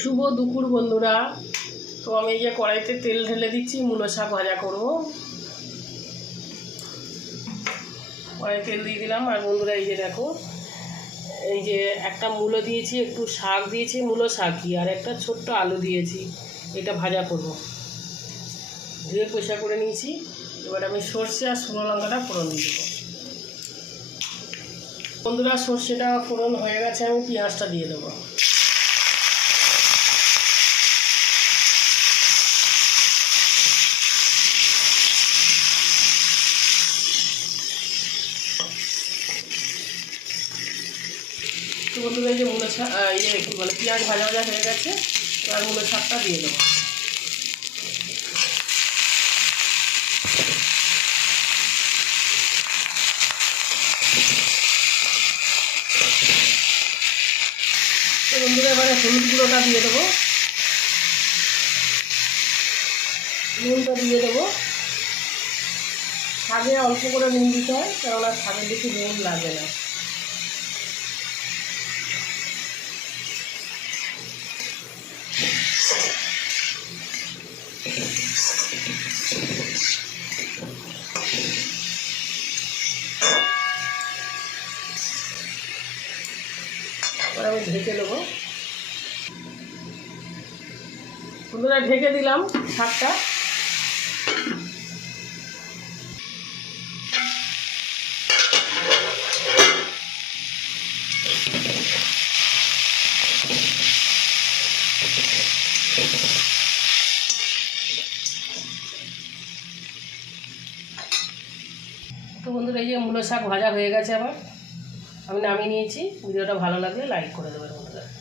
শুভ দুপুর বন্ধুরা। তো আমি এই যে কড়াইতে তেল ঢেলে দিচ্ছি, মূলো শাক ভাজা করব। কড়াই তেল দিয়ে দিলাম। আর বন্ধুরা এই যে দেখো, এই যে একটা মূলো দিয়েছি, একটু শাক দিয়েছি, মূলো শাকই, আর একটা ছোট্ট আলু দিয়েছি। এটা ভাজা করব। ধুয়ে পরিষ্কার করে নিয়েছি। এবার আমি সর্ষে আর শুকনো লঙ্কাটা ফোড়ন দিয়ে দেবো। বন্ধুরা সর্ষেটা ফোড়ন হয়ে গেছে, আমি পেঁয়াজটা দিয়ে দেবো। তো বন্ধুরা এই যে মূলো শাক, কী বলে, পেঁয়াজ ভাজা ভাজা হয়ে গেছে। এবার মূলো শাকটা দিয়ে দেবো। তো বন্ধুরা এবারে হলুদ গুঁড়োটা দিয়ে দেবো, নুনটা দিয়ে দেবো। শাকে অল্প করে নুন দিতে হয়, কেননা শাকে বেশি নুন লাগে না। এবার আমি ঢেকে দেবো। বন্ধুরা ঢেকে দিলাম শাকটা। তো বন্ধুরা এই যে মূলো শাক ভাজা হয়ে গেছে আমার, আমি নামিয়ে নিয়েছি। ভিডিওটা ভালো লাগলে লাইক করে দেবেন বন্ধুরা।